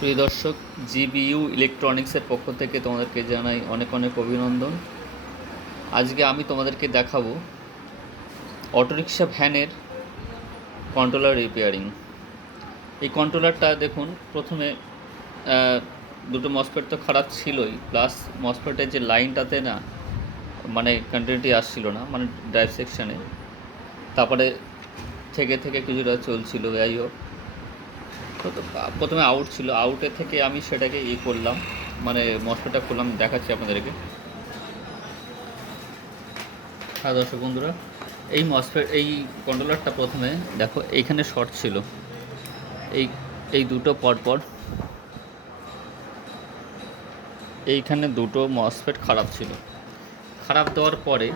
প্রিয় দর্শক, জিবিইউ ইলেকট্রনিক্সের পক্ষ থেকে তোমাদেরকে জানাই অনেক অনেক অভিনন্দন। আজকে আমি তোমাদেরকে দেখাবো অটোরিকশা ভ্যানের কন্ট্রোলার রিপেয়ারিং। এই কন্ট্রোলারটা দেখুন, প্রথমে দুটো মসফেট তো খারাপ ছিলই, প্লাস মসফেটের যে লাইনটাতে না মানে কন্টিনিউটি আসছিল না, মানে ড্রাইভ সেকশানে। তারপরে থেকে থেকে কিছুটা চলছিল, যাই হোক। তো প্রথমে আউট ছিল, আউটে থেকে আমি সেটাকে করলাম, মানে মসফেটটা খুললাম, দেখাচ্ছি আপনাদেরকে। হ্যাঁ দর্শক বন্ধুরা, এই মসফেট এই কন্ট্রোলারটা প্রথমে দেখো এইখানে শর্ট ছিল, এই এই দুটো পরপর এইখানে দুটো মসফেট খারাপ ছিল। খারাপ দেওয়ার পরে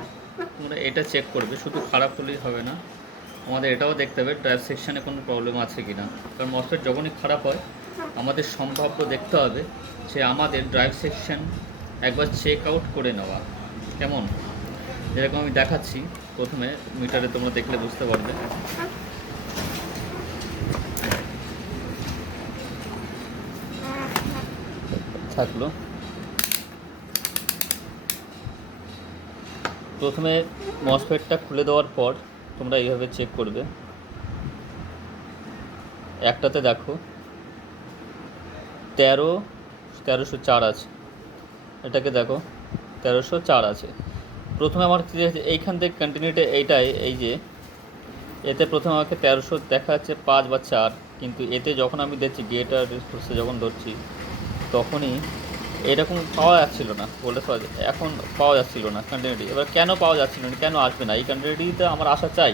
তোমরা এটা চেক করবে, শুধু খারাপ হলেই হবে না, আমাদের এটাও দেখতে হবে ড্রাইভ সেকশানে কোনো প্রবলেম আছে কি না। কারণ মসফেট যখনই খারাপ হয় আমাদের সম্ভাব্য দেখতে হবে যে আমাদের ড্রাইভ সেকশন একবার চেক আউট করে নেওয়া। কেমন, যেরকম আমি দেখাচ্ছি, প্রথমে মিটারে তোমরা দেখলে বুঝতে পারবে। থাকলো, প্রথমে মসফেটটা খুলে দেওয়ার পর তোমরা এইভাবে চেক করবে। একটাতে দেখো 1304 আছে, এটাকে দেখো 1304 আছে। প্রথমে আমার কী আছে, এইখান থেকে কন্টিনিউটি এইটাই, এই যে এতে প্রথমে আমাকে 1300 দেখা যাচ্ছে 5 বা 4, কিন্তু এতে যখন আমি দেখছি গেটার রিসোর্সে যখন ধরছি তখনই এরকম পাওয়া যাচ্ছিল না, বলতে এখন পাওয়া যাচ্ছিল না কন্টিনিউটি। এবার কেন পাওয়া যাচ্ছিল না, কেন আসবে না, এই কন্টিনিউটিতে আমার আসা চাই,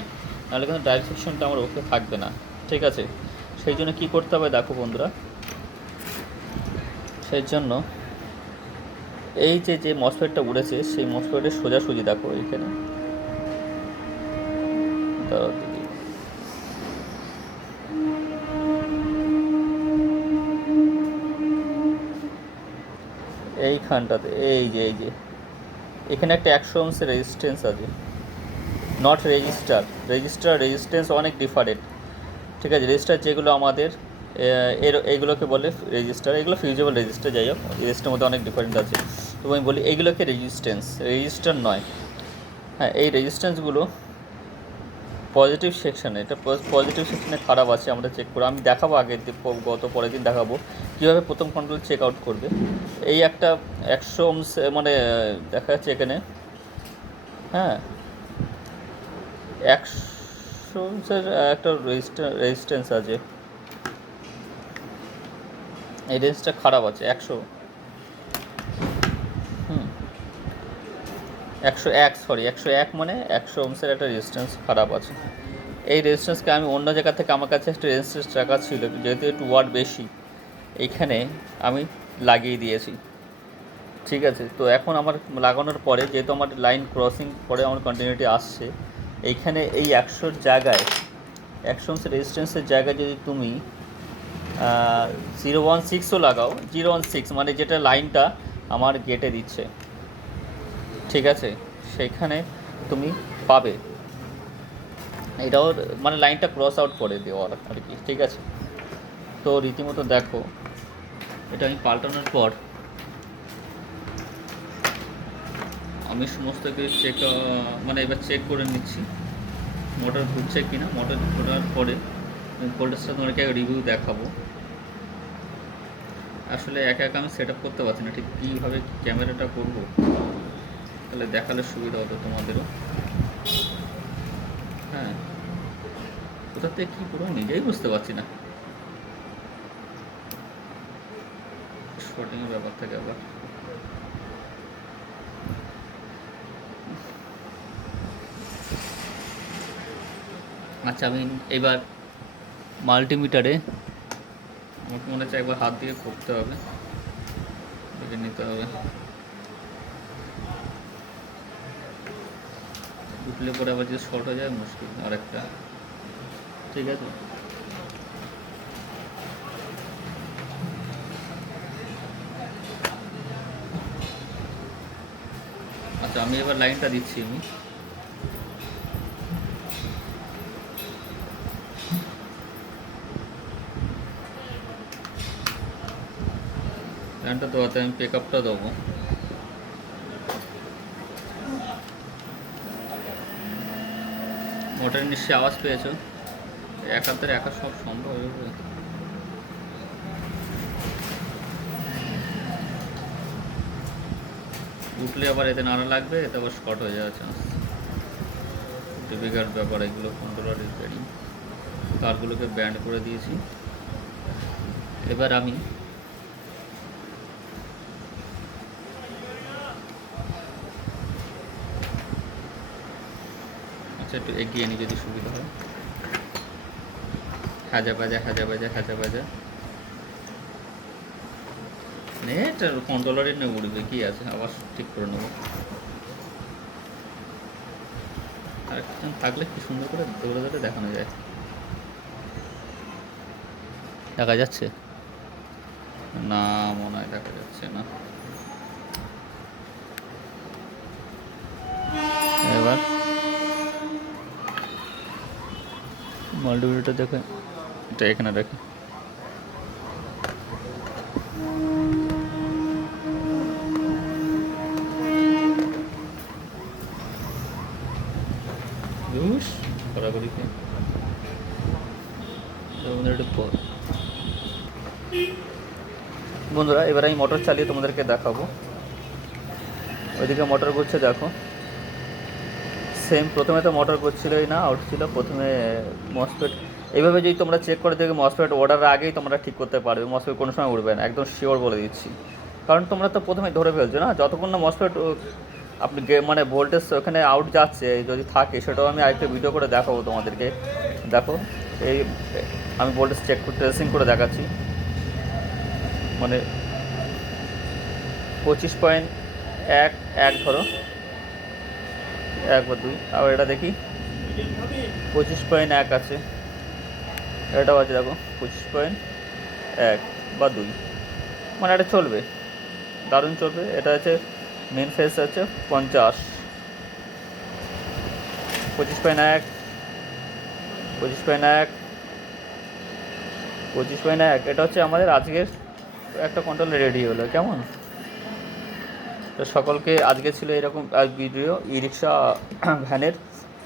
নাহলে কিন্তু ড্রাইভ সেকশনটা আমার ওকে থাকবে না। ঠিক আছে, সেই জন্য কী করতে হবে দেখো বন্ধুরা, সেই জন্য এই যে মসফেটটা উড়েছে সেই মসফেটের সোজাসুজি দেখো এইখানে, এইখানটাতে এই যে এখানে একটা 100 ওহমের রেজিস্ট্যান্স আছে, নট রেজিস্ট্যান্স অনেক ডিফারেন্ট। ঠিক আছে, রেজিস্টার যেগুলো আমাদের এইগুলোকে বলে রেজিস্টার, এগুলো ফিউজেবল রেজিস্টার, যাই হোক রেজিস্টারের মধ্যে অনেক ডিফারেন্ট আছে। তো আমি বলি এইগুলোকে রেজিস্টার নয়। হ্যাঁ, এই রেজিস্ট্যান্সগুলো পজিটিভ সেকশানে, এটা পজিটিভ সেকশানে খারাপ আছে, আমরা চেক করে আমি দেখাবো, পরের দিন দেখাবো কীভাবে প্রথম কন্ট্রোল চেক আউট করবে। এই একটা 100 ওহমস মানে দেখা যাচ্ছে এখানে, হ্যাঁ 100 ওহমসের একটা রেজিস্ট্যান্স আছে, এই রেঞ্জটা খারাপ আছে 101 মানে 100 ওহমসের একটা রেজিস্ট্যান্স খারাপ আছে। এই রেজিস্ট্যান্সকে আমি অন্য জায়গা থেকে, আমার কাছে একটা রেজিস্ট্যান্স টাকা ছিল, যেহেতু একটু ওয়াট বেশি এইখানে আমি লাগিয়ে দিয়েছি। ঠিক আছে, তো এখন আমার লাগানোর পরে যেহেতু আমার লাইন ক্রসিং পরে আমার কন্টিনিউটি আসছে, এইখানে এই 100 জায়গায় 100 ওহমসের রেজিস্ট্যান্সের জায়গায় যদি তুমি 016ও লাগাও, 016 মানে যেটা লাইনটা আমার গেটে দিচ্ছে, ঠিক আছে, সেখানে তুমি পাবে, এটাও মানে লাইনটা ক্রস আউট করে দেওয়ার আর কি। ঠিক আছে, তো রীতিমতো দেখো এটা আমি পাল্টানোর পর আমি সমস্ত কিছু মানে এবার চেক করে নিচ্ছি মোটর ঘুরছে কিনা। মোটর ঘোরার পরে ভোল্টেজটা তোমাকে রিভিউ দেখাবো। আসলে একা একা আমি সেট আপ করতে পারছি না, ঠিক কীভাবে ক্যামেরাটা করবো, তাহলে দেখালে সুবিধা হতো তোমাদেরও। হ্যাঁ, কোথা থেকে কী করবো নিজেই বুঝতে পারছি না, শর্টিংয়ের ব্যাপার থাকে আবার। আচ্ছা, আমি এবার মাল্টিমিটারে আমাকে মনে হচ্ছে একবার হাত দিয়ে করতে হবে, দেখে নিতে হবে, উঠলে পরে আবার যদি শর্ট হয়ে যায় মুশকিল আরেকটা। ঠিক আছে, আচ্ছা আমি এবার লাইনটা দিচ্ছি। আমি ফ্যানটা দেওয়াতে আমি পিক আপটা দেবো। মোটরের নিশ্চয়ই আওয়াজ পেয়েছো। এক হাতের একা সব সম্ভব হবে? উঠলে আবার এতে নাড়া লাগবে, এতে আবার শর্ট হয়ে যাওয়ার চান্স। ডিফিকাল্ট ব্যাপার এগুলো কন্ট্রোলার রিপেয়ারিং। তারগুলোকে ব্যান্ড করে দিয়েছি। এবার আমি আচ্ছা একটু এগিয়ে নিই যদি সুবিধা হয়। হাজা বাজা হাজা বাজা হাজা বাজা নেট কন্ট্রোলারই নিয়ে উঠবে, কি আছে, আবার ঠিক করে নেবো। আরেকজন থাকলে কি সুন্দর করে দৌড়ে দৌড়ে দেখানো যায়। দেখা যাচ্ছে না, মনে হয় দেখা যাচ্ছে না। এবার মাল্টিমিটার দেখে এটা এখানে রাখি। ঘোরাঘুরিকে বন্ধুরা, এবার আমি মোটর চালিয়ে তোমাদেরকে দেখাবো। ওইদিকে মোটর করছে দেখো, সেম প্রথমে তো মোটর করছিলই না, আউট ছিল। প্রথমে মসফেট এইভাবে যদি তোমরা চেক করে দেখবে, মসফেট অর্ডারের আগেই তোমরা ঠিক করতে পারবে। মসফেট কোনো সময় উঠবে না, একদম শিওর বলে দিচ্ছি। কারণ তোমরা তো প্রথমে ধরে ফেলছো না, যতক্ষণ না মসফেট আপনি মানে ভোল্টেজ ওখানে আউট যাচ্ছে যদি থাকে, সেটাও আমি আরেকটা ভিডিও করে দেখাবো তোমাদেরকে। দেখো এই আমি ভোল্টেজ চেক করে ট্রেসিং করে দেখাচ্ছি, মানে 25.11 ধরো, 1 বা 2। আবার এটা দেখি 25.1 আছে, এটাও আছে দেখো 25.1 বা 2, মানে এটা চলবে, দারুণ চলবে। এটা আছে মেন ফেস আছে 50, 25.1, 25.1, 25.1। এটা হচ্ছে আমাদের আজকের একটা কন্ট্রোল রেডি হলো। কেমন? তো সকলকে আজকে ছিল এরকম ভিডিও, ই রিক্সা ভ্যানের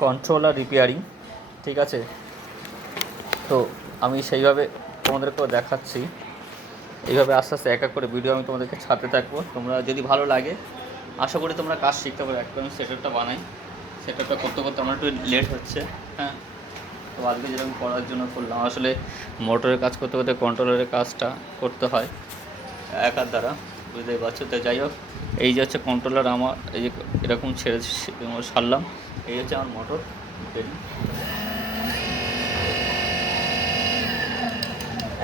কন্ট্রোলার রিপেয়ারিং, ঠিক আছে? তো আমি সেইভাবে তোমাদেরকেও দেখাচ্ছি। এইভাবে আস্তে আস্তে এক এক করে ভিডিও আমি তোমাদেরকে ছাড়তে থাকবো। তোমরা যদি ভালো লাগে, আশা করি তোমরা কাজ শিখতে পারবে। একটু আমি সেটআপটা বানাই, সেটআপটা করতে করতে আমার একটু লেট হচ্ছে। হ্যাঁ, তো আজকে যেরকম করার জন্য করলাম, আসলে মোটরের কাজ করতে করতে কন্ট্রোলারের কাজটা করতে হয় একার দ্বারা, বুঝতেই পারছো। তো যাই হোক, এই যে হচ্ছে কন্ট্রোলার আমার, এই যে এরকম ছেড়ে সারলাম। এই হচ্ছে আমার মোটর রেডি,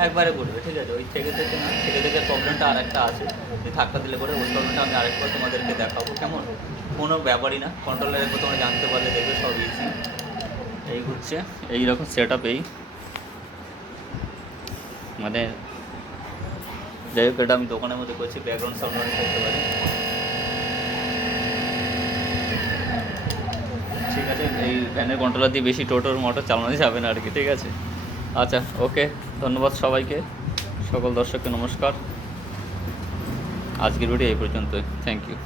একবারে করবে, ঠিক আছে? ওই থেকে থেকে না, থেকে থেকে প্রবলেমটা আরেকটা আছে, যে ধাক্কা দিলে করে ওই প্রবলেমটা আমি আরেকবার তোমাদেরকে দেখাবো। কেমন? কোনো ব্যাপারই না, কন্ট্রোলারের একবার তোমরা জানতে পারলে দেখবে সব ইজি। এই হচ্ছে এইরকম সেট আপ। এই মানে যাই হোক, এটা আমি দোকানের মধ্যে করছি, ব্যাকগ্রাউন্ড সাউন্ড অনেক করতে পারি, ঠিক আছে? এই ভ্যানের কন্ট্রোলার দিয়ে বেশি টোটোর মোটর চালানো যাবে না আর কি, ঠিক আছে? আচ্ছা, ওকে, ধন্যবাদ সবাইকে, সকল দর্শককে নমস্কার। আজকের ভিডিও এই পর্যন্তই, থ্যাংক ইউ।